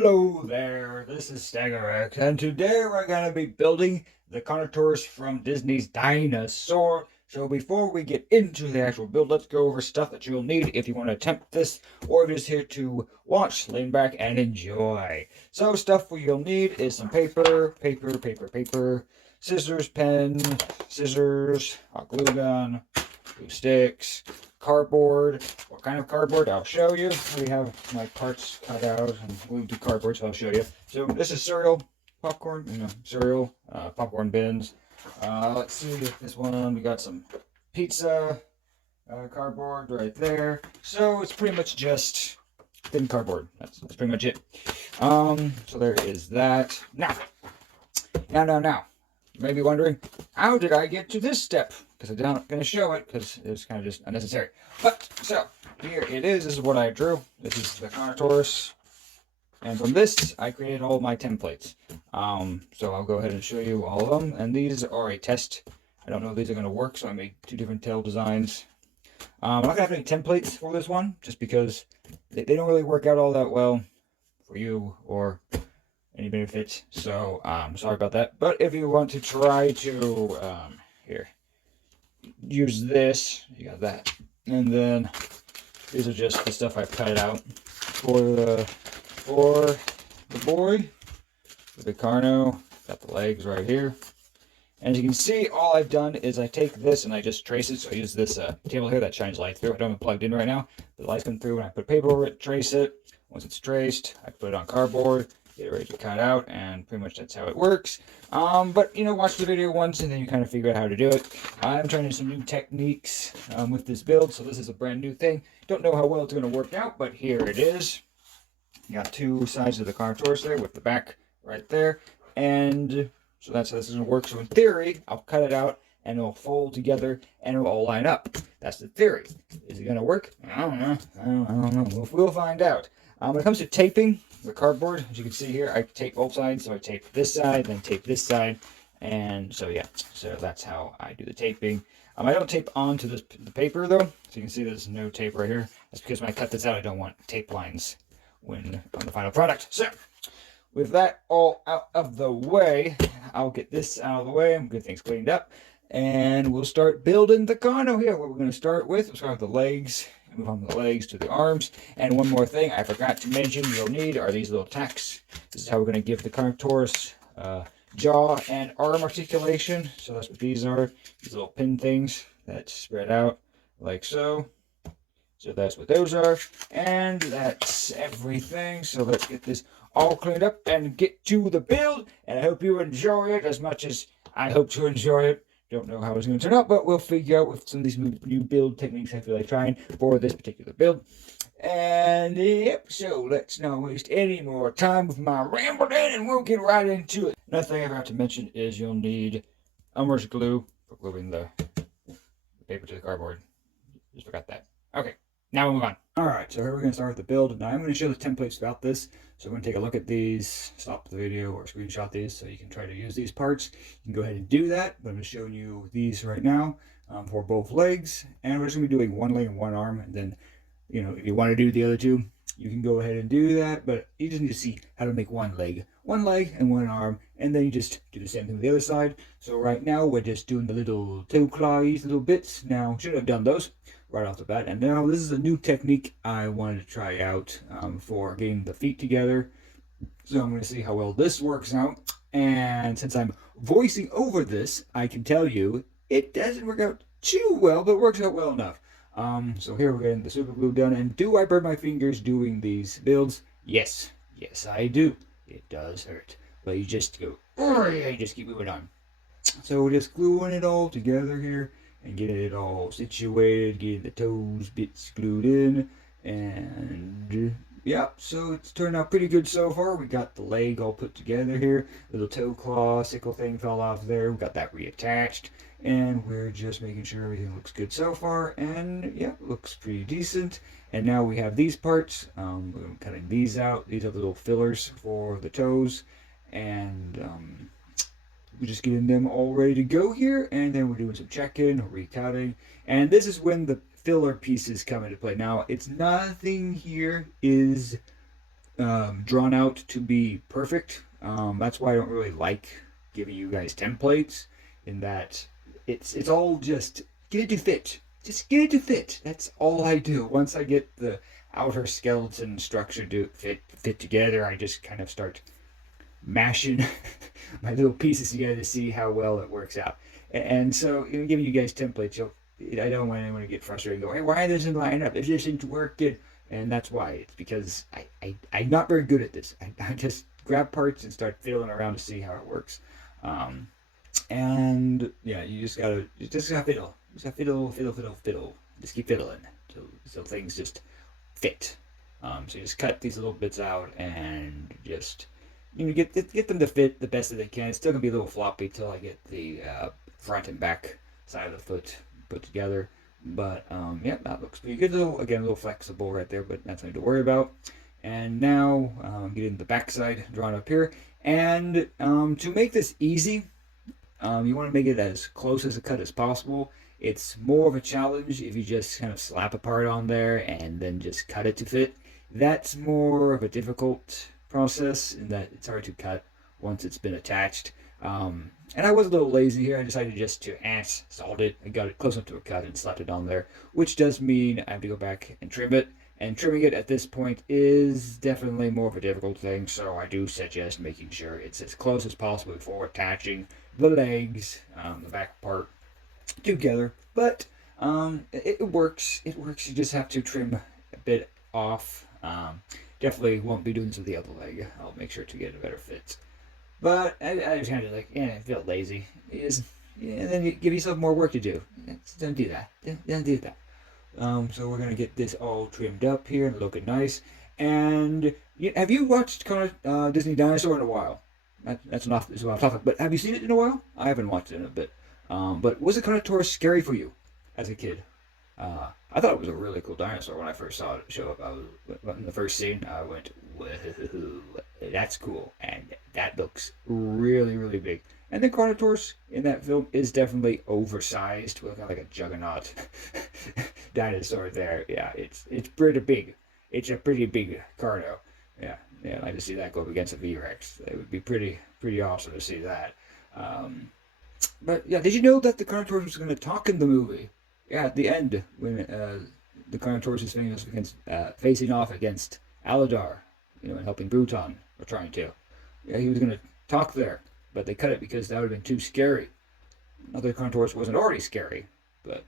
Hello there, this is Staggerx, and today we're going to be building the Carnotaurus from Disney's Dinosaur. So before we get into the actual build, let's go over stuff that you'll need if you want to attempt this, or if you're just here to watch, lean back, and enjoy. So stuff you'll need is some paper, scissors, pen, scissors, a glue gun, glue sticks, cardboard. What kind of cardboard? I'll show you. We have my parts cut out and glued to cardboard, so I'll show you. So this is cereal, popcorn, cereal, popcorn bins. Let's see if this one, we got some pizza cardboard right there. So it's pretty much just thin cardboard. That's pretty much it. So there is that. Now. You may be wondering, how did I get to this step? Because I'm not going to show it, because it's kind of just unnecessary. But, so, here it is. This is what I drew. This is the Carnotaurus. And from this, I created all my templates. So I'll go ahead and show you all of them. And these are a test. I don't know if these are going to work, so I made two different tail designs. I'm not going to have any templates for this one, just because they don't really work out all that well for you or any benefits. So, sorry about that. But if you want to try to, here, use this, you got that. And then these are just the stuff I cut out for the boy, for the Carno. Got the legs right here. And as you can see, all I've done is I take this and I just trace it. So I use this table here that shines light through. I don't have it plugged in right now. The lights come through and I put paper over it, trace it. Once it's traced, I put it on cardboard, get it ready to cut out, and pretty much that's how it works. But watch the video once and then you kind of figure out how to do it. I'm trying some new techniques with this build, so this is a brand new thing. Don't know how well it's going to work out, but here it is. You got two sides of the Carnotaurus there with the back right there, and so that's how this is going to work. So in theory, I'll cut it out and it'll fold together and it'll all line up. That's the theory. Is it going to work? I don't know. I don't know. We'll find out. When it comes to taping the cardboard, as you can see here, I tape both sides. So I tape this side, then tape this side, and so yeah. So that's how I do the taping. I don't tape onto the paper though. So you can see there's no tape right here. That's because when I cut this out, I don't want tape lines when on the final product. So with that all out of the way, I'll get this out of the way and get things cleaned up, and we'll start building the Carno here. What we're going to start with, we'll start with the legs. Move on the legs to the arms. And one more thing I forgot to mention you'll need are these little tacks. This is how we're going to give the Carnotaurus jaw and arm articulation. So that's what these are. These little pin things that spread out like so. So that's what those are. And that's everything. So let's get this all cleaned up and get to the build. And I hope you enjoy it as much as I hope to enjoy it. Don't know how it's going to turn out, but we'll figure out with some of these new build techniques I feel like trying for this particular build. And yep, so let's not waste any more time with my rambling, and we'll get right into it. Another thing I forgot to mention is you'll need Elmer's glue for gluing the paper to the cardboard. Just forgot that. Okay, now we'll move on. Alright, so here we're going to start with the build. Now I'm going to show the templates throughout this. So we're going to take a look at these, stop the video or screenshot these so you can try to use these parts. You can go ahead and do that, but I'm just showing you these right now for both legs. And we're just going to be doing one leg and one arm. And then, if you want to do the other two, you can go ahead and do that. But you just need to see how to make one leg and one arm. And then you just do the same thing with the other side. So right now we're just doing the little toe claws, little bits. Now, should have done those right off the bat. And now this is a new technique I wanted to try out for getting the feet together. So I'm going to see how well this works out. And since I'm voicing over this, I can tell you it doesn't work out too well, but it works out well enough. So here we're getting the super glue done. And do I burn my fingers doing these builds? Yes. Yes, I do. It does hurt. But you just go, you just keep moving on. So we're just gluing it all together here and getting it all situated, getting the toes bits glued in, and yeah, so it's turned out pretty good so far. We got the leg all put together here, little toe claw sickle thing fell off there, we got that reattached, and we're just making sure everything looks good so far, and yeah, looks pretty decent. And now we have these parts. We're cutting these out. These are little fillers for the toes, and we're just getting them all ready to go here, and then we're doing some check-in, recutting, and this is when the filler pieces come into play. Now, it's nothing here is drawn out to be perfect. That's why I don't really like giving you guys templates, in that it's all just get it to fit. Just get it to fit. That's all I do. Once I get the outer skeleton structure to fit together, I just kind of start mashing my little pieces together to see how well it works out. And so, giving you guys templates, I don't want anyone to get frustrated and go, hey, why doesn't it line up? This isn't working. And that's why. It's because I'm not very good at this. I just grab parts and start fiddling around to see how it works. And yeah, you just gotta fiddle. You just gotta fiddle. Just keep fiddling so things just fit. So you just cut these little bits out and just get them to fit the best that they can. It's still gonna be a little floppy till I get the front and back side of the foot put together. But yeah, that looks pretty good. A little flexible right there, but that's nothing to worry about. And now getting the back side drawn up here. And to make this easy, you want to make it as close as a cut as possible. It's more of a challenge if you just kind of slap a part on there and then just cut it to fit. That's more of a difficult process in that it's hard to cut once it's been attached. And I was a little lazy here. I decided just to salt it and got it close enough to a cut and slapped it on there, which does mean I have to go back and trim it. And trimming it at this point is definitely more of a difficult thing, so I do suggest making sure it's as close as possible before attaching the legs, the back part, together. But it works. It works. You just have to trim a bit off. Definitely won't be doing this with the other leg. I'll make sure to get a better fit. But I was kind of like, I feel lazy. And then you give yourself more work to do. Don't do that. Don't do that. So we're gonna get this all trimmed up here and looking nice. And have you watched Disney Dinosaur in a while? That's an off topic, but have you seen it in a while? I haven't watched it in a bit. But was the Carnotaurus scary for you as a kid? I thought it was a really cool dinosaur when I first saw it show up. In the first scene, I went, whoa, that's cool, and that looks really, really big. And the Carnotaurus in that film is definitely oversized, looking like a juggernaut dinosaur there. Yeah, it's pretty big. It's a pretty big Carno. Yeah, I'd like to see that go up against a V-Rex. It would be pretty awesome to see that. But yeah, did you know that the Carnotaurus was going to talk in the movie? Yeah, at the end, when the Carnotaurus is famous against facing off against Aladar, and helping Bruton, or trying to. Yeah, he was going to talk there, but they cut it because that would have been too scary. Not that Carnotaurus wasn't already scary, but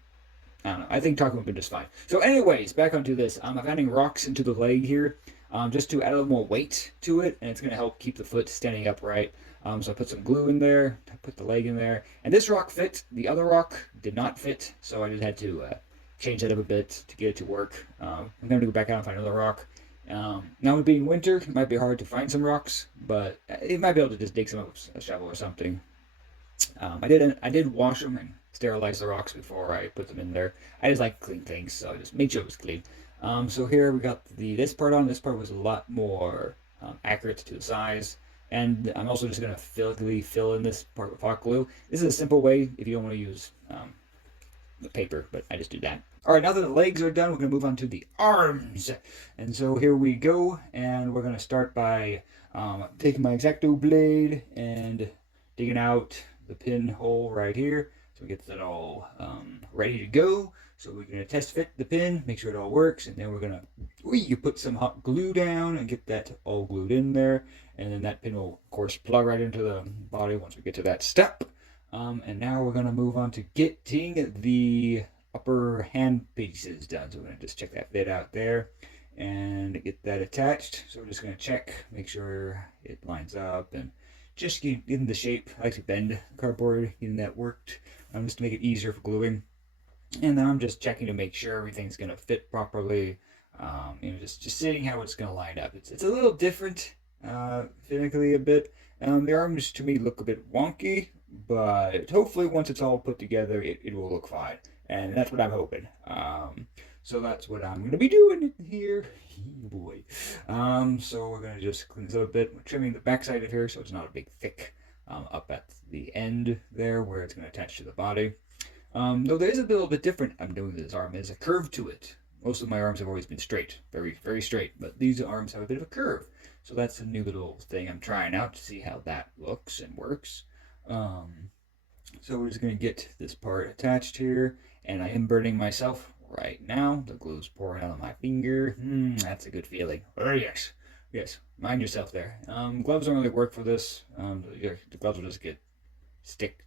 I don't know. I think talking would have been just fine. So anyways, back onto this. I'm adding rocks into the leg here, just to add a little more weight to it, and it's going to help keep the foot standing upright. So I put some glue in there, I put the leg in there, and this rock fit. The other rock did not fit, so I just had to change that up a bit to get it to work. I'm going to go back out and find another rock. Now it being winter, it might be hard to find some rocks, but it might be able to just dig some up with a shovel or something. I did wash them and sterilize the rocks before I put them in there. I just like clean things, so I just made sure it was clean. So here we got this part on. This part was a lot more accurate to the size. And I'm also just going to fill in this part with hot glue. This is a simple way if you don't want to use the paper, but I just do that. All right, now that the legs are done, we're going to move on to the arms. And so here we go, and we're going to start by taking my X-Acto blade and digging out the pinhole right here. So we get that all ready to go. So we're going to test fit the pin, make sure it all works, and then we're going to put some hot glue down and get that all glued in there. And then that pin will, of course, plug right into the body once we get to that step. And now we're going to move on to getting the upper hand pieces done. So we're going to just check that fit out there and get that attached. So we're just going to check, make sure it lines up, and just getting the shape. I like to bend cardboard, getting that worked, just to make it easier for gluing. And then I'm just checking to make sure everything's going to fit properly. Just seeing how it's going to line up. It's a little different, physically a bit. The arms to me look a bit wonky, but hopefully once it's all put together, it will look fine. And that's what I'm hoping. So that's what I'm going to be doing here. Boy. So we're going to just clean this up a bit. We're trimming the backside of here so it's not a big thick up at the end there where it's going to attach to the body. Though there is a little bit different I'm doing with this arm. There's a curve to it. Most of my arms have always been straight, very, very straight, but these arms have a bit of a curve. So that's a new little thing I'm trying out to see how that looks and works. Um, so we're just going to get this part attached here, and I am burning myself right now. The glue's pouring out of my finger. That's a good feeling. Oh, yes. Yes, mind yourself there. Gloves don't really work for this. The gloves will just get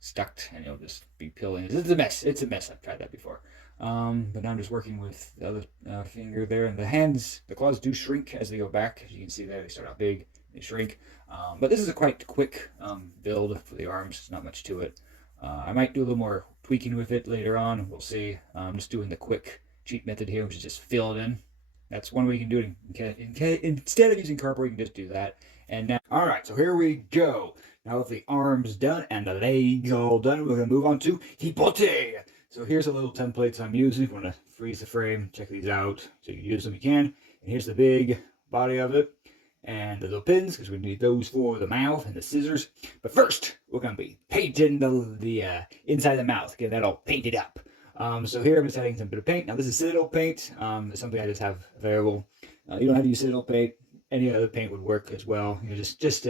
stuck, and you'll just be peeling. It's a mess. It's a mess. I've tried that before. But now I'm just working with the other finger there, and the hands, the claws do shrink as they go back. As you can see there, they start out big, they shrink. But this is a quite quick build for the arms. There's not much to it. I might do a little more tweaking with it later on. We'll see. I'm just doing the quick cheat method here, which is just fill it in. That's one way you can do it. Instead of using cardboard, you can just do that. And now, all right, so here we go. Now with the arms done and the legs all done, we're going to move on to hipote. So here's a little templates I'm using. I'm going to freeze the frame, check these out, so you can use them if you can. And here's the big body of it. And the little pins, because we need those for the mouth and the scissors. But first, we're going to be painting the inside of the mouth, getting that all painted up. So here I'm just adding some bit of paint. Now this is Citadel paint. It's something I just have available. You don't have to use Citadel paint. Any other paint would work as well. You know, just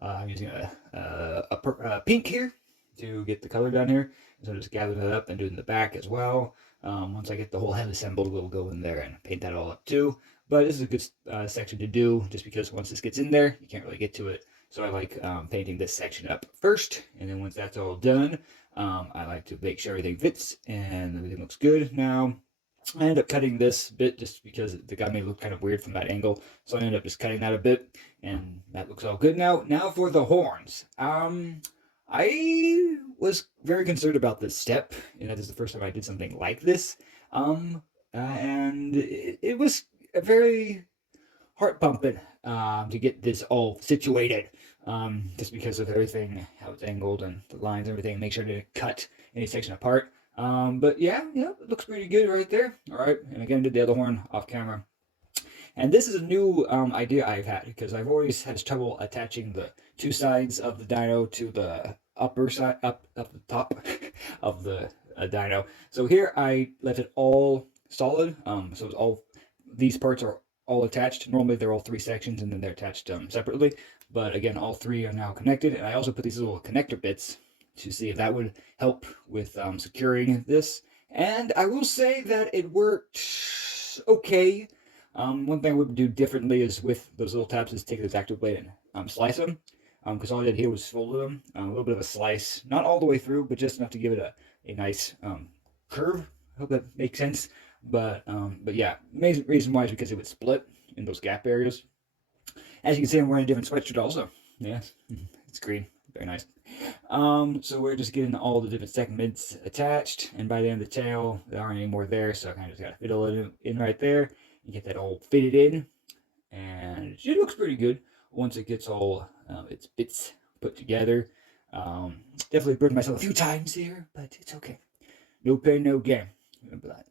I'm using a pink here to get the color down here. So just gather that up and do it in the back as well. Once I get the whole head assembled, we'll go in there and paint that all up too. But this is a good section to do, just because once this gets in there, you can't really get to it. So I like painting this section up first, and then once that's all done, I like to make sure everything fits and everything looks good. Now, I ended up cutting this bit just because the guy made it look kind of weird from that angle. So I ended up just cutting that a bit, and that looks all good now. Now for the horns. I was very concerned about this step. You know, this is the first time I did something like this. And it was a very heart pumping to get this all situated. Just because of everything, how it's angled and the lines and everything, make sure to cut any section apart. But yeah, it looks pretty good right there. All right, and again, did the other horn off camera. And this is a new idea I've had, because I've always had trouble attaching the two sides of the dino to the upper side, up the top of the dino. So here I left it all solid. So it's all, these parts are all attached. Normally they're all three sections and then they're attached separately. But again, all three are now connected. And I also put these little connector bits to see if that would help with securing this. And I will say that it worked okay. One thing I would do differently is with those little tabs is take the X-Acto blade and slice them. Because all I did here was fold them, a little bit of a slice, not all the way through, but just enough to give it a nice curve. I hope that makes sense. But yeah, main reason why is because it would split in those gap areas. As you can see, I'm wearing a different sweatshirt also. Yeah, it's green, very nice. So we're just getting all the different segments attached, and by the end of the tail, there aren't any more there, so I kind of just gotta fiddle it in right there and get that all fitted in, and it looks pretty good once it gets all its bits put together. Definitely burned myself a few times here, but it's okay. No pain, no gain. Remember that.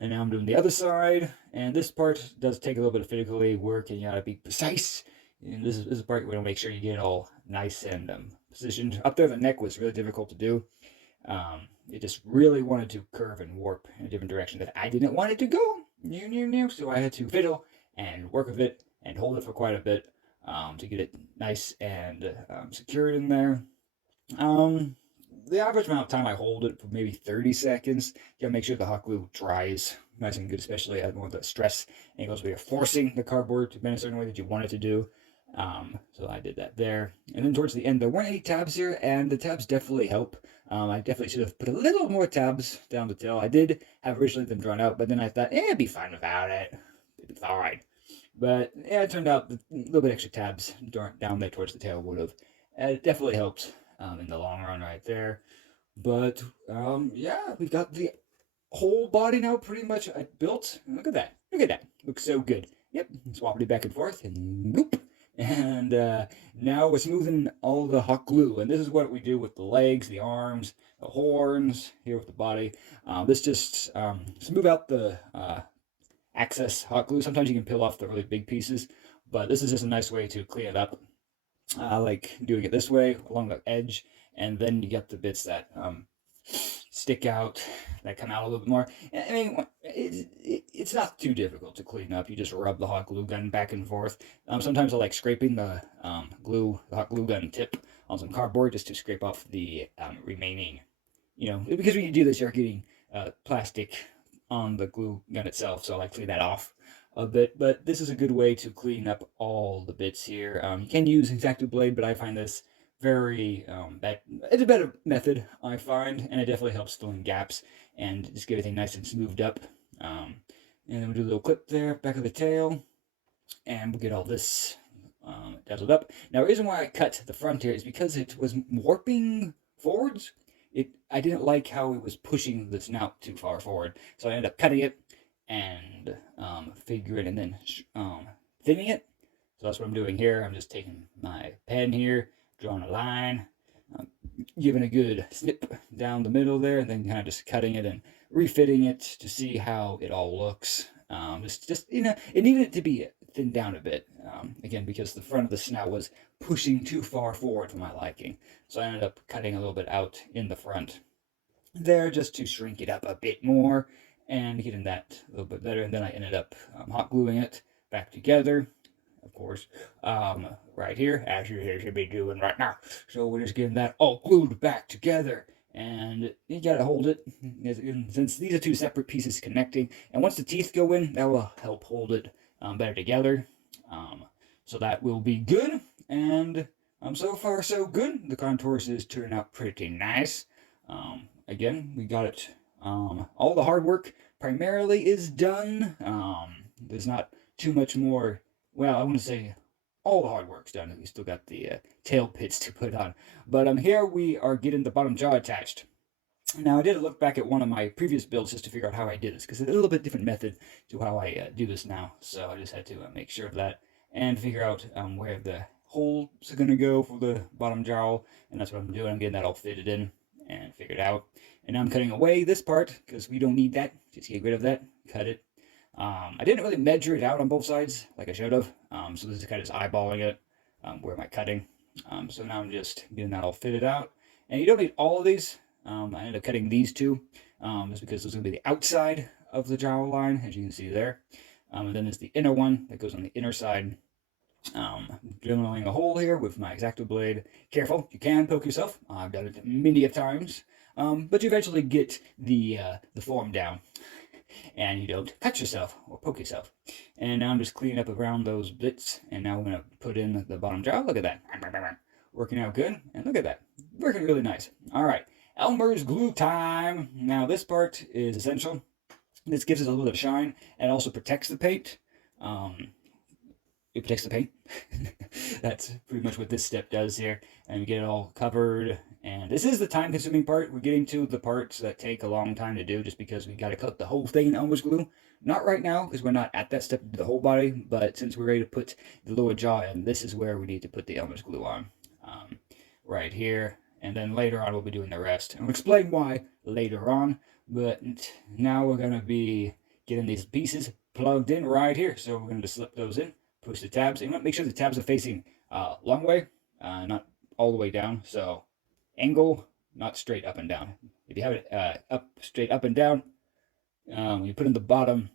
And now I'm doing the other side, and this part does take a little bit of fiddly work, and you gotta be precise. And this is the part where you make sure you get it all nice and positioned. Up there, the neck was really difficult to do. It just really wanted to curve and warp in a different direction that I didn't want it to go. So I had to fiddle and work with it and hold it for quite a bit to get it nice and secured in there. The average amount of time I hold it for maybe 30 seconds. You gotta make sure the hot glue dries nice and good, especially at one of the stress angles where you're forcing the cardboard to bend a certain way that you want it to do. So I did that there. And then towards the end, there weren't any tabs here, and the tabs definitely help. I definitely should have put a little more tabs down the tail. I did have originally them drawn out, but then I thought, it'd be fine without it. It's all right. But yeah, it turned out a little bit extra tabs down there towards the tail would have. It definitely helped in the long run right there. But yeah, we've got the whole body now pretty much built. Look at that. Look at that. Looks so good. Yep. Swap it back and forth and whoop. And now we're smoothing all the hot glue. And this is what we do with the legs, the arms, the horns, here with the body. This just smooth out the excess hot glue. Sometimes you can peel off the really big pieces, but this is just a nice way to clean it up. I like doing it this way along the edge, and then you get the bits that stick out, that come out a little bit more. I mean, it's not too difficult to clean up. You just rub the hot glue gun back and forth. Sometimes I like scraping the the hot glue gun tip on some cardboard just to scrape off the remaining, because when you do this, you're getting plastic on the glue gun itself. So I like clean that off a bit. But this is a good way to clean up all the bits here. You can use X-Acto blade, but I find this very it's a better method, I find, and it definitely helps fill in gaps and just get everything nice and smoothed up. And then we'll do a little clip there, back of the tail, and we'll get all this dazzled up. Now, the reason why I cut the front here is because it was warping forwards. I didn't like how it was pushing the snout too far forward, so I ended up cutting it and figuring and then thinning it. So that's what I'm doing here. I'm just taking my pen here, drawing a line, giving a good snip down the middle there, and then kind of just cutting it and refitting it to see how it all looks. It needed it to be thinned down a bit, again, because the front of the snout was pushing too far forward for my liking. So I ended up cutting a little bit out in the front there just to shrink it up a bit more and getting that a little bit better. And then I ended up hot gluing it back together, of course, right here, as you should be doing right now. So we're just getting that all glued back together. And you gotta hold it, since these are two separate pieces connecting. And once the teeth go in, that will help hold it better together. So that will be good. And so far, so good. The Carnotaurus is turning out pretty nice. Again, we got it. All the hard work primarily is done. There's not too much more. Well, I want to say all the hard work's done. We still got the tail pits to put on. But here we are getting the bottom jaw attached. Now, I did look back at one of my previous builds just to figure out how I did this, because it's a little bit different method to how I do this now. So I just had to make sure of that and figure out where the holes are going to go for the bottom jowl. And that's what I'm doing. I'm getting that all fitted in and figured out. And now I'm cutting away this part because we don't need that. Just get rid of that. Cut it. I didn't really measure it out on both sides like I should have. So this is kind of just eyeballing it. Where am I cutting? So now I'm just getting that all fitted out. And you don't need all of these. I ended up cutting these two just because this is going to be the outside of the jowl line, as you can see there. And then there's the inner one that goes on the inner side. Drilling a hole here with my X-Acto blade. Careful, you can poke yourself. I've done it many of times. But you eventually get the form down. And you don't cut yourself or poke yourself. And now I'm just cleaning up around those bits. And now I'm going to put in the bottom jowl. Look at that. Working out good. And look at that. Working really nice. All right. Elmer's glue time. Now this part is essential. This gives it a little bit of shine and also protects the paint. It protects the paint. That's pretty much what this step does here. And we get it all covered. And this is the time-consuming part. We're getting to the parts that take a long time to do just because we got to coat the whole thing in Elmer's glue. Not right now because we're not at that step of the whole body. But since we're ready to put the lower jaw in, this is where we need to put the Elmer's glue on. Right here. And then later on we'll be doing the rest. And I'll explain why later on. But now we're going to be getting these pieces plugged in right here. So we're going to slip those in. Push the tabs. And you want to make sure the tabs are facing long way, not all the way down. So angle, not straight up and down. If you have it straight up and down, you put in the bottom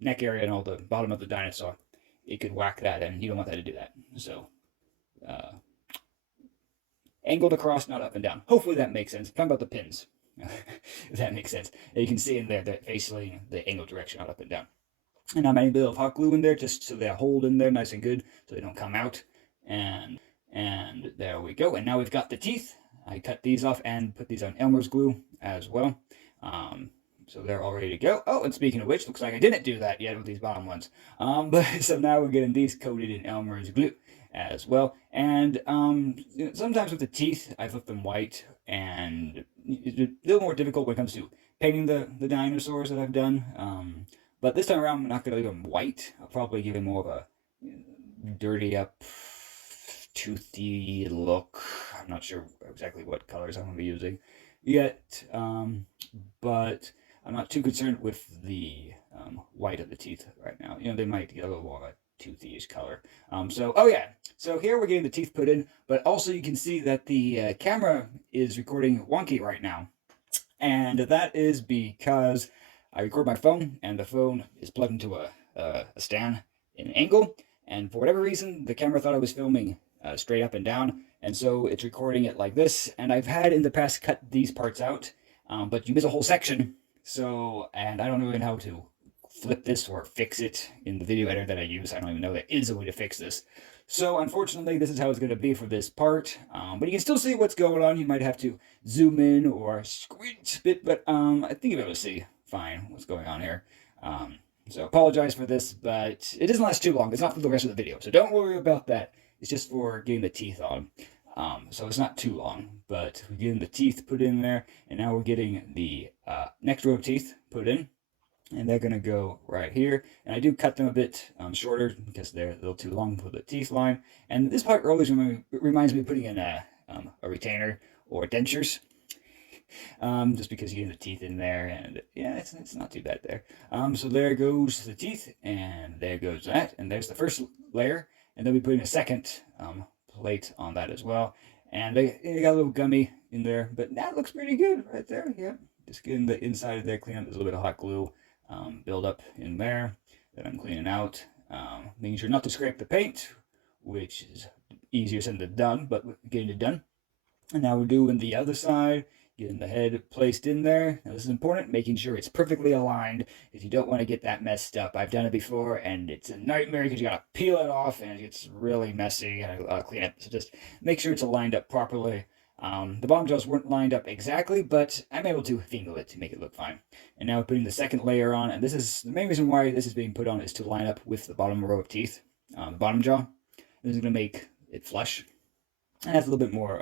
neck area and all the bottom of the dinosaur, it could whack that, and you don't want that to do that. So angled across, not up and down. Hopefully that makes sense. I'm talking about the pins. If that makes sense. And you can see in there that facing the angle direction, not up and down. And I'm adding a bit of hot glue in there just so they hold in there nice and good so they don't come out. And there we go. And now we've got the teeth. I cut these off and put these on Elmer's glue as well. So they're all ready to go. Oh, and speaking of which, looks like I didn't do that yet with these bottom ones. But so now we're getting these coated in Elmer's glue as well. And sometimes with the teeth, I flip them white, and it's a little more difficult when it comes to painting the dinosaurs that I've done. But this time around, I'm not going to leave them white. I'll probably give them more of a dirty up, toothy look. I'm not sure exactly what colors I'm going to be using yet. But I'm not too concerned with the white of the teeth right now. You know, they might get a little more of a toothy-ish color. So here we're getting the teeth put in. But also you can see that the camera is recording wonky right now. And that is because I record my phone, and the phone is plugged into a stand in an angle. And for whatever reason, the camera thought I was filming straight up and down, and so it's recording it like this. And I've had in the past cut these parts out, but you miss a whole section. So, and I don't know even how to flip this or fix it in the video editor that I use. I don't even know there is a way to fix this. So unfortunately, this is how it's going to be for this part. But you can still see what's going on. You might have to zoom in or squint a bit, but I think you'll be able to see fine what's going on here. So apologize for this, but it doesn't last too long. It's not for the rest of the video, so don't worry about that. It's just for getting the teeth on. So it's not too long, but we're getting the teeth put in there, and now we're getting the next row of teeth put in. And they're going to go right here. And I do cut them a bit shorter because they're a little too long for the teeth line. And this part always reminds me of putting in a retainer or dentures. Just because you get the teeth in there, and yeah, it's not too bad there. So there goes the teeth, and there goes that. And there's the first layer. And then we put in a second plate on that as well. And they got a little gummy in there, but that looks pretty good right there. Yeah, just getting the inside of there clean up. There's a little bit of hot glue build up in there that I'm cleaning out, making sure not to scrape the paint, which is easier said than done, but getting it done. And now we're doing the other side, getting the head placed in there. Now this is important, making sure it's perfectly aligned, because you don't want to get that messed up. I've done it before, and it's a nightmare because you gotta peel it off, and it gets really messy, and I clean it. So just make sure it's aligned up properly. The bottom jaws weren't lined up exactly, but I'm able to fingle it to make it look fine. And now we're putting the second layer on, and this is the main reason why this is being put on is to line up with the bottom row of teeth, the bottom jaw. This is going to make it flush, and has a little bit more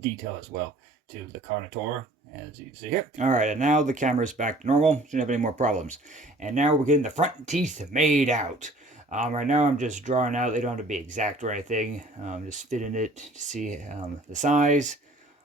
detail as well to the Carnotaurus, as you see here. All right, and now the camera's back to normal. Shouldn't have any more problems. And now we're getting the front teeth made out. Right now I'm just drawing out. They don't have to be exact or anything. Just fitting it to see the size.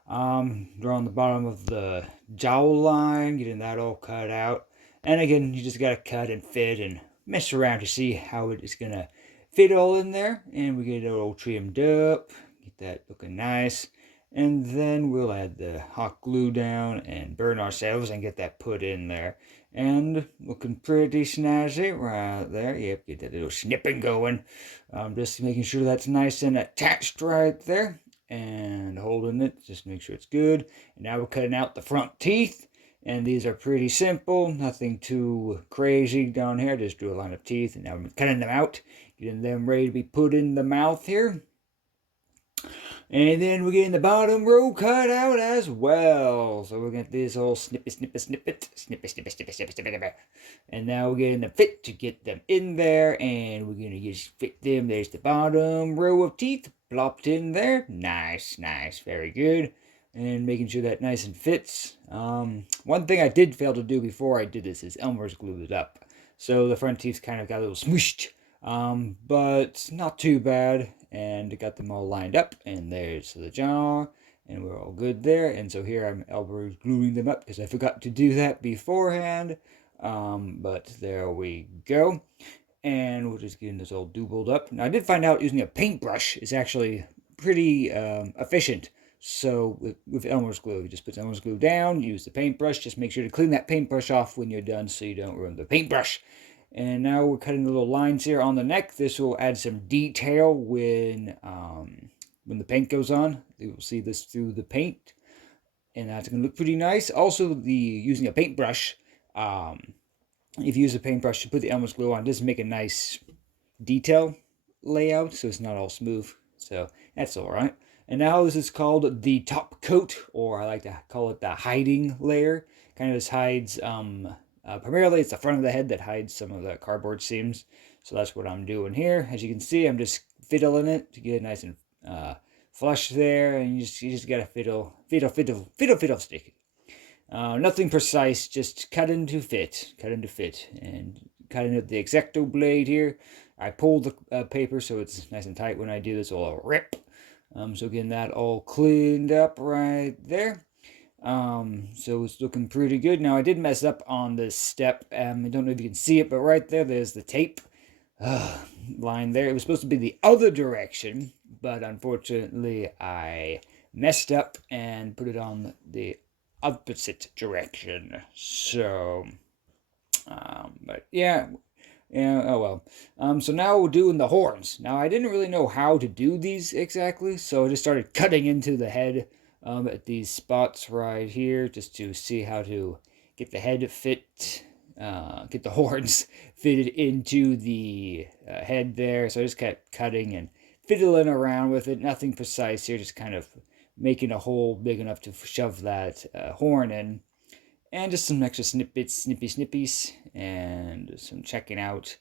Drawing the bottom of the jowl line, getting that all cut out. And again, you just gotta cut and fit and mess around to see how it is gonna fit all in there. And we get it all trimmed up, get that looking nice. And then we'll add the hot glue down and burn ourselves and get that put in there. And looking pretty snazzy right there. Yep, get that little snipping going. Just making sure that's nice and attached right there. And holding it, just make sure it's good. And now we're cutting out the front teeth. And these are pretty simple, nothing too crazy down here. Just do a line of teeth, and now we're cutting them out, getting them ready to be put in the mouth here. And then we're getting the bottom row cut out as well. So we're going to get this whole snippet. And now we're getting the fit to get them in there. And we're going to just fit them. There's the bottom row of teeth plopped in there. Nice, very good. And making sure that nice and fits. One thing I did fail to do before I did this is Elmer's glued it up. So the front teeth kind of got a little smooshed. But not too bad. And got them all lined up, and there's the jaw, and we're all good there. And so here I'm elbow gluing them up because I forgot to do that beforehand. But there we go. And we're just getting this all doubled up. Now I did find out using a paintbrush is actually pretty efficient. So with Elmer's glue, you just put Elmer's glue down, use the paintbrush. Just make sure to clean that paintbrush off when you're done so you don't ruin the paintbrush. And now we're cutting the little lines here on the neck. This will add some detail when the paint goes on. You will see this through the paint, and that's going to look pretty nice. Also, using a paintbrush, if you use a paintbrush to put the Elmer's glue on, just make a nice detail layout, so it's not all smooth. So that's all right. And now this is called the top coat, or I like to call it the hiding layer. Kind of just hides. Primarily, it's the front of the head that hides some of the cardboard seams. So that's what I'm doing here. As you can see, I'm just fiddling it to get it nice and flush there. And you just gotta fiddle stick. Nothing precise, just cut into fit. And cutting up the X-Acto blade here. I pull the paper so it's nice and tight when I do this. It'll rip. So getting that all cleaned up right there. So it's looking pretty good. Now I did mess up on this step. I don't know if you can see it, but right there's the tape line there. It was supposed to be the other direction, but unfortunately I messed up and put it on the opposite direction. So, but yeah, yeah, oh well. So now we're doing the horns. Now I didn't really know how to do these exactly, so I just started cutting into the head at these spots right here, just to see how to get the head fit, get the horns fitted into the head there. So I just kept cutting and fiddling around with it. Nothing precise here, just kind of making a hole big enough to shove that horn in, and just some extra snippets, snippies, and some checking out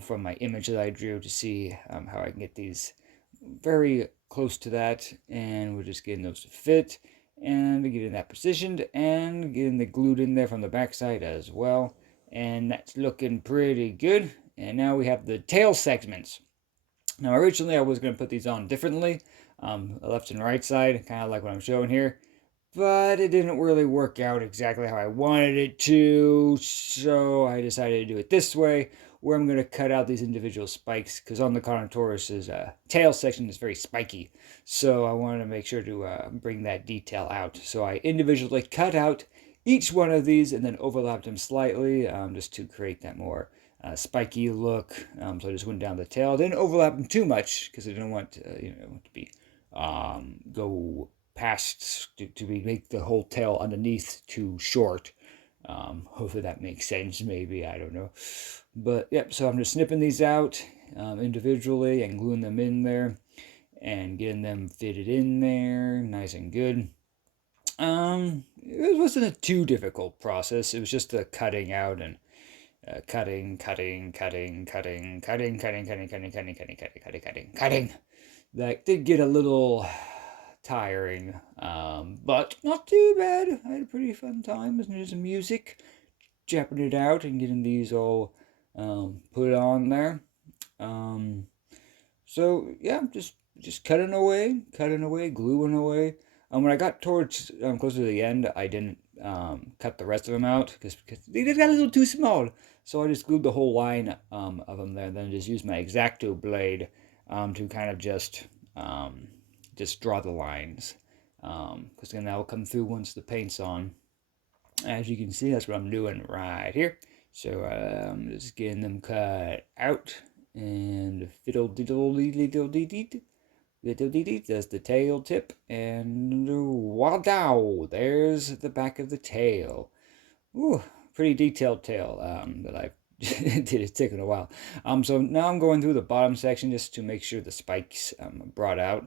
from my image that I drew to see how I can get these very close to that, and we're just getting those to fit, and getting that positioned, and getting the glued in there from the backside as well, and that's looking pretty good. And now we have the tail segments. Now originally I was going to put these on differently, left and right side, kind of like what I'm showing here, but it didn't really work out exactly how I wanted it to, so I decided to do it this way, where I'm going to cut out these individual spikes, because on the Carnotaurus's tail section is very spiky, so I wanted to make sure to bring that detail out. So I individually cut out each one of these and then overlapped them slightly, just to create that more spiky look. So I just went down the tail, didn't overlap them too much, because I didn't want to be go past to make the whole tail underneath too short. Hopefully that makes sense. Maybe, I don't know. But yep. So I'm just snipping these out individually and gluing them in there and getting them fitted in there, nice and good. It wasn't a too difficult process. It was just the cutting out and cutting. That did get a little tiring, but not too bad. I had a pretty fun time listening to some music, japping it out, and getting these all put on there. Um, so yeah, just cutting away, gluing away. When I got towards closer to the end, I didn't cut the rest of them out because they just got a little too small. So I just glued the whole line of them there, and then just used my X-Acto blade to kind of just draw the lines. Because then that will come through once the paint's on. As you can see, that's what I'm doing right here. So I'm just getting them cut out, and fiddle diddle diddle diddle. There's the tail tip, and wow, there's the back of the tail. Ooh, pretty detailed tail that I did. It's taken a while. So now I'm going through the bottom section just to make sure the spikes brought out.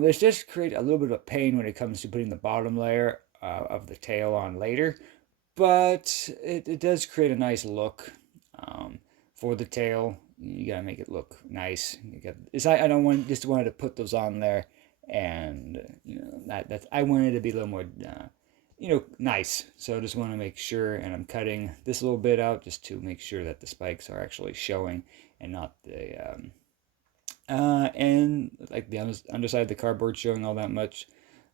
This just create a little bit of pain when it comes to putting the bottom layer of the tail on later, but it does create a nice look for the tail. You gotta make it look nice. I don't want just wanted to put those on there, and that I wanted to be a little more nice. So I just want to make sure, and I'm cutting this little bit out just to make sure that the spikes are actually showing and not the and like the underside of the cardboard showing all that much.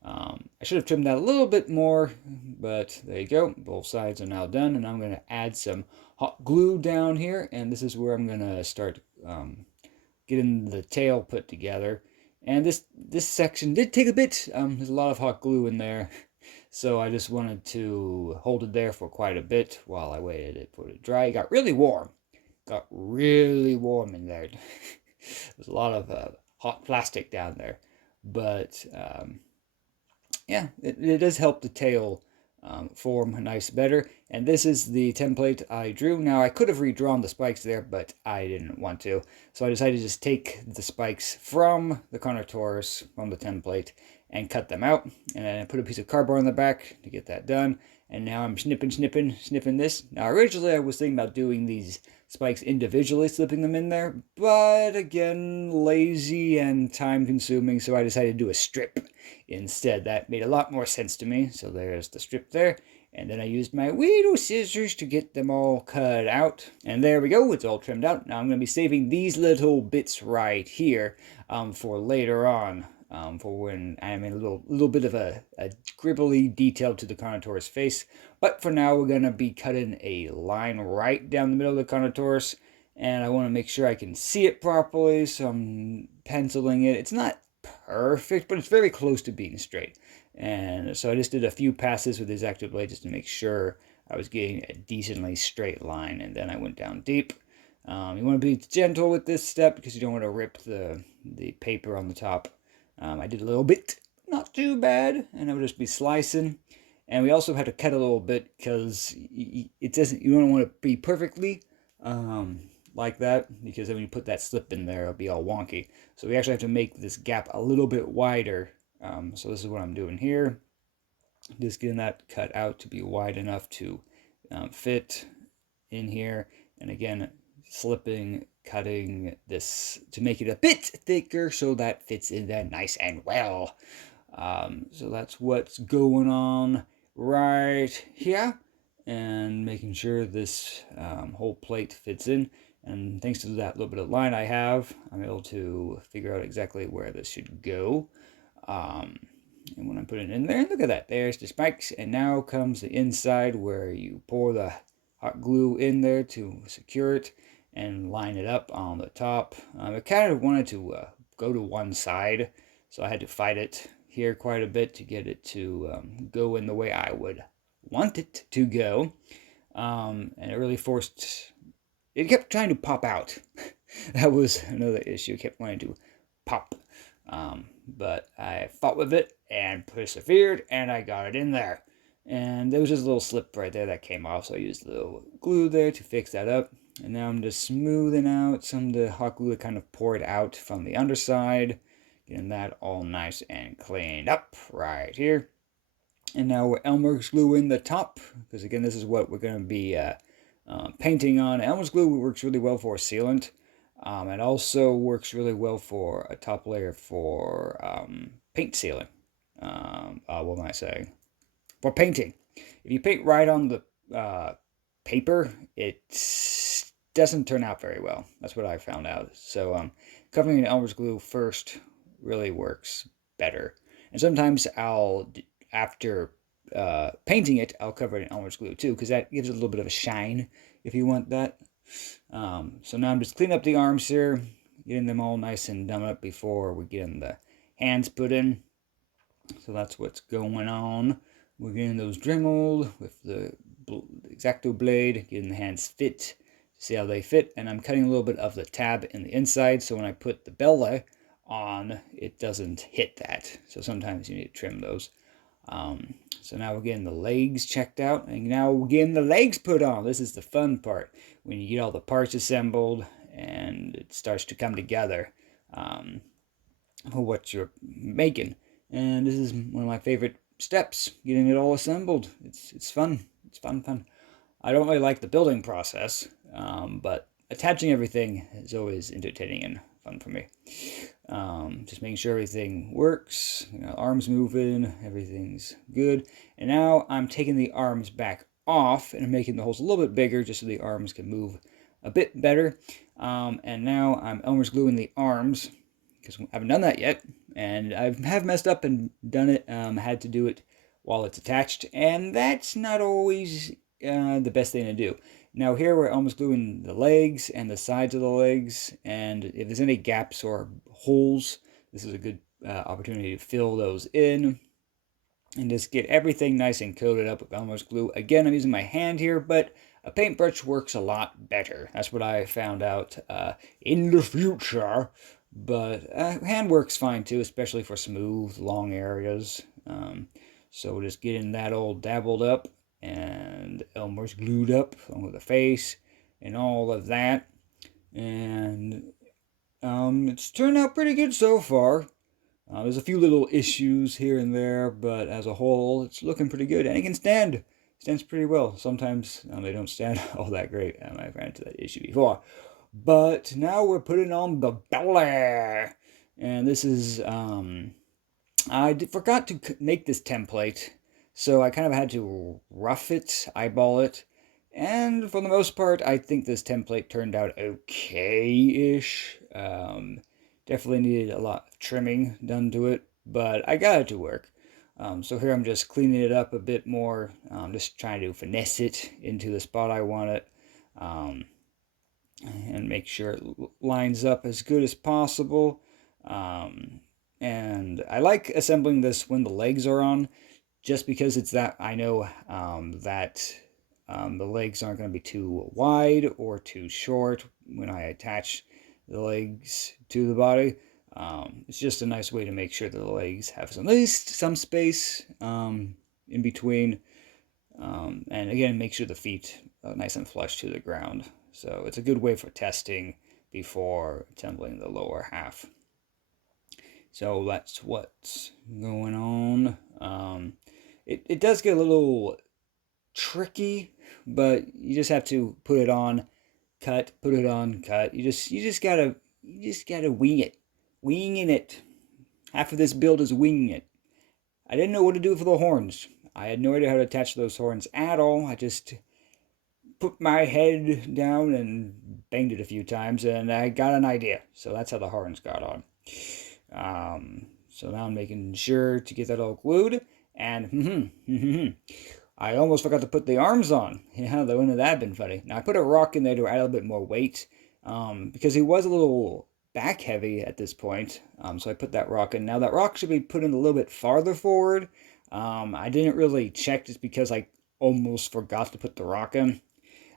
I should have trimmed that a little bit more, but there you go. Both sides are now done, and I'm going to add some hot glue down here, and this is where I'm going to start getting the tail put together. And this section did take a bit. There's a lot of hot glue in there, so I just wanted to hold it there for quite a bit while I waited for it to dry. It got really warm. Got really warm in there. There's a lot of hot plastic down there, but yeah, it does help the tail form nice better. And this is the template I drew. Now I could have redrawn the spikes there, but I didn't want to. So I decided to just take the spikes from the Carnotaurus, from the template, and cut them out. And then I put a piece of cardboard on the back to get that done. And now I'm snipping this. Now originally I was thinking about doing these spikes individually, slipping them in there. But again, lazy and time consuming, so I decided to do a strip instead. That made a lot more sense to me. So there's the strip there. And then I used my little scissors to get them all cut out. And there we go, it's all trimmed out. Now I'm going to be saving these little bits right here for later on. For when I'm in a little bit of a gribbly detail to the Carnotaurus face. But for now, we're going to be cutting a line right down the middle of the Carnotaurus. And I want to make sure I can see it properly, so I'm penciling it. It's not perfect, but it's very close to being straight. And so I just did a few passes with the X-Acto blade just to make sure I was getting a decently straight line, and then I went down deep. You want to be gentle with this step because you don't want to rip the paper on the top. I did a little bit, not too bad, and I would just be slicing. And we also had to cut a little bit because it doesn't. You don't want to be perfectly like that, because then when you put that slip in there, it'll be all wonky. So we actually have to make this gap a little bit wider. So this is what I'm doing here. Just getting that cut out to be wide enough to fit in here. And again, slipping, cutting this to make it a bit thicker so that fits in there nice and well. So that's what's going on right here, and making sure this whole plate fits in. And thanks to that little bit of line I have, I'm able to figure out exactly where this should go. And when I put it in there, look at that, there's the spikes. And now comes the inside where you pour the hot glue in there to secure it and line it up on the top. I kind of wanted to go to one side, so I had to fight it here quite a bit to get it to go in the way I would want it to go. And it really forced, it kept trying to pop out. That was another issue, it kept wanting to pop. But I fought with it and persevered, and I got it in there. And there was just a little slip right there that came off, so I used a little glue there to fix that up. And now I'm just smoothing out some of the hot glue that kind of poured out from the underside, getting that all nice and cleaned up right here. And now we're Elmer's glue in the top, because again, this is what we're going to be painting on. Elmer's glue works really well for sealant. It also works really well for a top layer for paint sealing. What am I saying? For painting. If you paint right on the paper, it doesn't turn out very well. That's what I found out. So covering in Elmer's glue first really works better. And sometimes after painting it, I'll cover it in Elmer's glue too, because that gives it a little bit of a shine if you want that. So now I'm just cleaning up the arms here, getting them all nice and done up before we get the hands put in. So that's what's going on. We're getting those dremelled with the X-Acto blade, getting the hands fit, see how they fit. And I'm cutting a little bit of the tab in the inside, so when I put the belly on, it doesn't hit that. So sometimes you need to trim those. So now we're getting the legs checked out, and now we're getting the legs put on. This is the fun part, when you get all the parts assembled and it starts to come together for what you're making. And this is one of my favorite steps, getting it all assembled. It's fun. It's fun. I don't really like the building process, but attaching everything is always entertaining and fun for me. Just making sure everything works, arms moving, everything's good. And now I'm taking the arms back off and making the holes a little bit bigger just so the arms can move a bit better. And now I'm Elmer's gluing the arms, because I haven't done that yet, and I have messed up and done it, had to do it while it's attached, and that's not always the best thing to do. Now here we're almost gluing the legs and the sides of the legs, and if there's any gaps or holes, this is a good opportunity to fill those in and just get everything nice and coated up with Elmer's glue. Again, I'm using my hand here, but a paintbrush works a lot better. That's what I found out in the future. But hand works fine too, especially for smooth, long areas. So we're just getting that all dabbled up, and Elmer's glued up along with the face and all of that. And it's turned out pretty good so far. There's a few little issues here and there, but as a whole, it's looking pretty good. And it can stands pretty well. Sometimes they don't stand all that great. I've ran into that issue before. But now we're putting on the belly. And this is, I forgot to make this template, so I kind of had to rough it, eyeball it. And for the most part, I think this template turned out okay-ish. Definitely needed a lot of trimming done to it, but I got it to work. So here I'm just cleaning it up a bit more, just trying to finesse it into the spot I want it, and make sure it lines up as good as possible. And And I like assembling this when the legs are on, just because it's that I know that the legs aren't going to be too wide or too short when I attach the legs to the body. It's just a nice way to make sure that the legs have at least some space in between. And again, make sure the feet are nice and flush to the ground. So it's a good way for testing before assembling the lower half. So that's what's going on. It does get a little tricky, but you just have to put it on, cut, put it on, cut. You just gotta wing it, winging it. Half of this build is winging it. I didn't know what to do for the horns. I had no idea how to attach those horns at all. I just put my head down and banged it a few times, and I got an idea. So that's how the horns got on. So now I'm making sure to get that all glued, and I almost forgot to put the arms on. Yeah, wouldn't that have been funny? Now I put a rock in there to add a little bit more weight, because he was a little back heavy at this point. So I put that rock in. Now that rock should be put in a little bit farther forward. I didn't really check just because I almost forgot to put the rock in.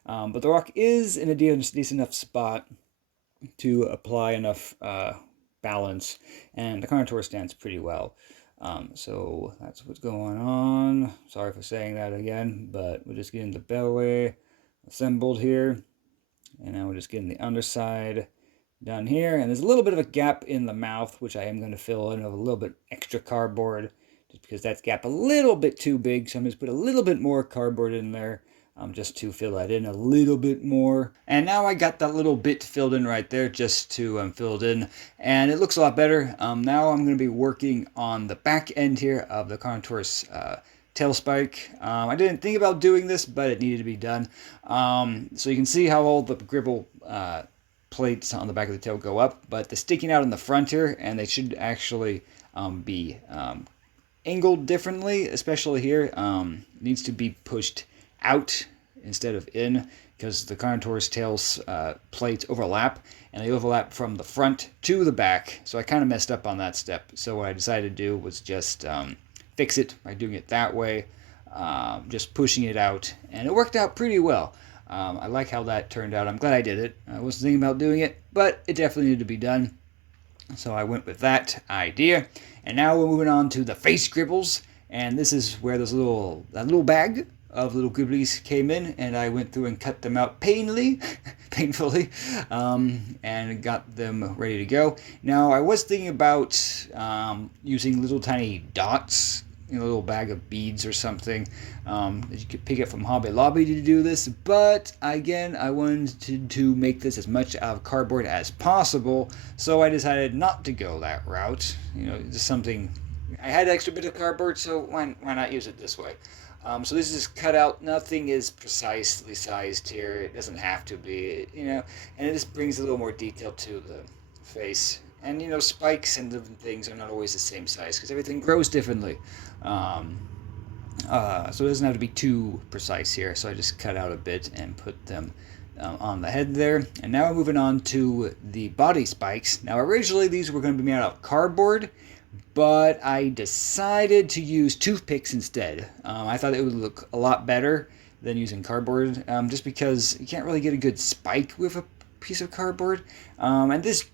But the rock is in a decent enough spot to apply enough balance, and the Carnotaurus stands pretty well. So that's what's going on. Sorry for saying that again, but we're just getting the belly assembled here, and now we're just getting the underside done here. And there's a little bit of a gap in the mouth, which I am going to fill in with a little bit extra cardboard, just because that gap a little bit too big. So I'm just put a little bit more cardboard in there. Just to fill that in a little bit more. And now I got that little bit filled in right there, just to fill it in, and it looks a lot better. Now I'm going to be working on the back end here of the Carnotaurus tail spike. I didn't think about doing this, but it needed to be done. So you can see how all the gribble plates on the back of the tail go up, but they're sticking out in the front here, and they should actually be angled differently, especially here. Needs to be pushed out instead of in, because the Carnotaurus tail's plates overlap, and they overlap from the front to the back. So I kind of messed up on that step. So what I decided to do was just fix it by doing it that way, just pushing it out, and it worked out pretty well. I like how that turned out. I'm glad I did it. I wasn't thinking about doing it, but it definitely needed to be done. So I went with that idea. And now we're moving on to the face gribbles, and this is where that little bag of little gribblies came in, and I went through and cut them out painfully, and got them ready to go. Now I was thinking about using little tiny dots in a little bag of beads or something that you could pick up from Hobby Lobby to do this, but again, I wanted to make this as much out of cardboard as possible, so I decided not to go that route. Just something, I had an extra bit of cardboard, so why not use it this way? So this is cut out. Nothing is precisely sized here. It doesn't have to be, and it just brings a little more detail to the face. And, spikes and different things are not always the same size because everything grows differently. So it doesn't have to be too precise here. So I just cut out a bit and put them on the head there. And now we're moving on to the body spikes. Now originally these were going to be made out of cardboard, but I decided to use toothpicks instead. I thought it would look a lot better than using cardboard, just because you can't really get a good spike with a piece of cardboard. And this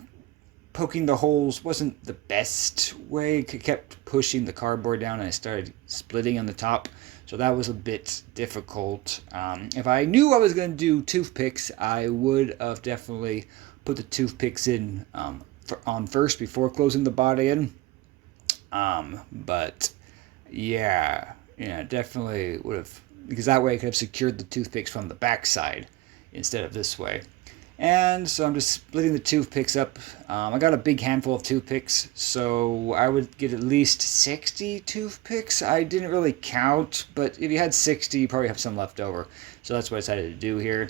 poking the holes wasn't the best way. It kept pushing the cardboard down, and it started splitting on the top. So that was a bit difficult. If I knew I was going to do toothpicks, I would have definitely put the toothpicks in on first before closing the body in. But yeah, definitely would have, because that way I could have secured the toothpicks from the back side instead of this way. And so I'm just splitting the toothpicks up. I got a big handful of toothpicks, so I would get at least 60 toothpicks. I didn't really count, but if you had 60, you probably have some left over. So that's what I decided to do here.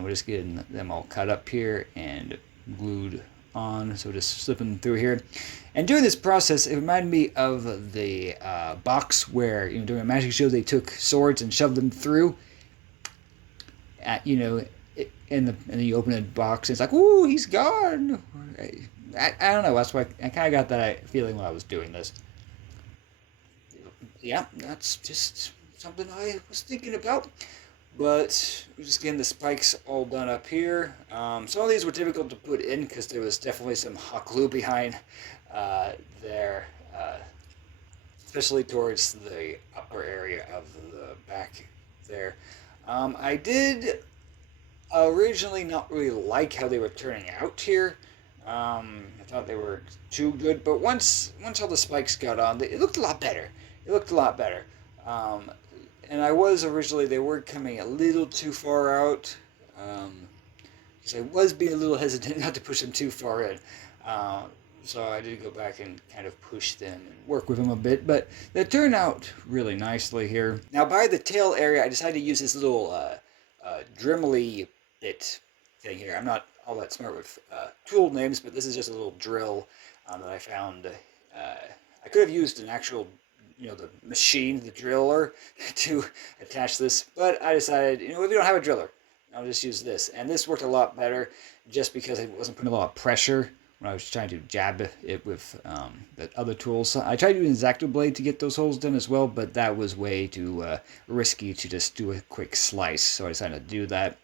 We're just getting them all cut up here and glued on, so just slipping through here. And during this process, it reminded me of the box where, during a magic show, they took swords and shoved them through. And then you open a box, and it's like, ooh, he's gone. I don't know. That's why I kind of got that feeling when I was doing this. Yeah, that's just something I was thinking about. But we're just getting the spikes all done up here. Some of these were difficult to put in because there was definitely some hot glue behind there, especially towards the upper area of the back there. I did originally not really like how they were turning out here. I thought they were too good, but once all the spikes got on, it looked a lot better. It looked a lot better. Um, and I was originally they were coming a little too far out. Um, so I was being a little hesitant not to push them too far in. Uh, so I did go back and kind of push them and work with them a bit, but they turned out really nicely here. Now by the tail area, I decided to use this little Dremel bit thing here. I'm not all that smart with tool names, but this is just a little drill that I found. I could have used an actual, the machine, the driller, to attach this, but I decided, if you don't have a driller, I'll just use this. And this worked a lot better just because it wasn't putting a lot of pressure when I was trying to jab it with the other tools. So I tried using X-Acto blade to get those holes done as well, but that was way too risky to just do a quick slice. So I decided to do that.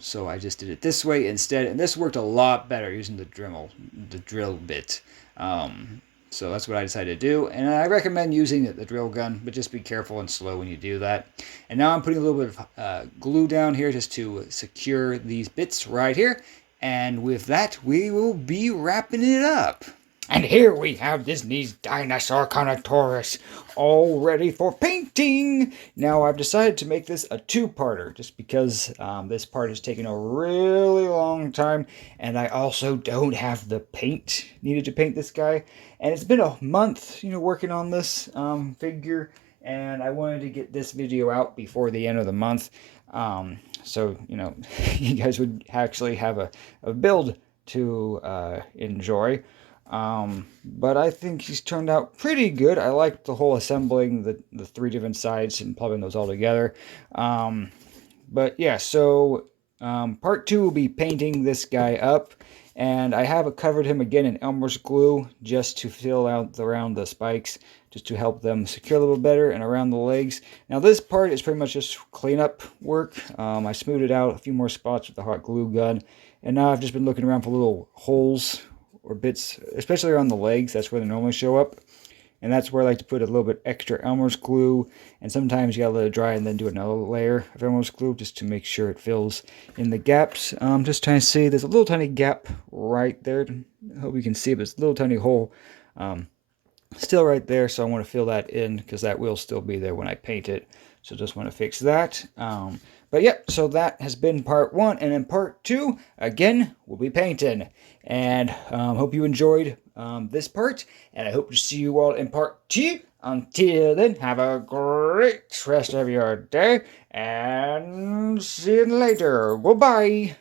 So I just did it this way instead, and this worked a lot better using the drill bit. So that's what I decided to do, and I recommend using the drill gun, but just be careful and slow when you do that. And now I'm putting a little bit of glue down here just to secure these bits right here, and with that we will be wrapping it up. And here we have Disney's Dinosaur Carnotaurus, all ready for painting. Now I've decided to make this a two-parter, just because this part has taken a really long time, and I also don't have the paint needed to paint this guy. And it's been a month, working on this figure, and I wanted to get this video out before the end of the month, so you guys would actually have a build to enjoy. But I think he's turned out pretty good. I like the whole assembling the three different sides and plugging those all together. But yeah, so part two will be painting this guy up. And I have covered him again in Elmer's glue just to fill out around the spikes, just to help them secure a little better and around the legs. Now this part is pretty much just cleanup work. I smoothed out a few more spots with the hot glue gun. And now I've just been looking around for little holes or bits, especially around the legs. That's where they normally show up. And that's where I like to put a little bit extra Elmer's glue. And sometimes you gotta let it dry and then do another layer of Elmer's glue just to make sure it fills in the gaps. Just trying to see, there's a little tiny gap right there. I hope you can see, but it's a little tiny hole still right there. So I want to fill that in because that will still be there when I paint it. So just want to fix that. But yep, so that has been part one. And in part two, again, we'll be painting. And hope you enjoyed this part. And I hope to see you all in part two. Until then, have a great rest of your day. And see you later. Goodbye.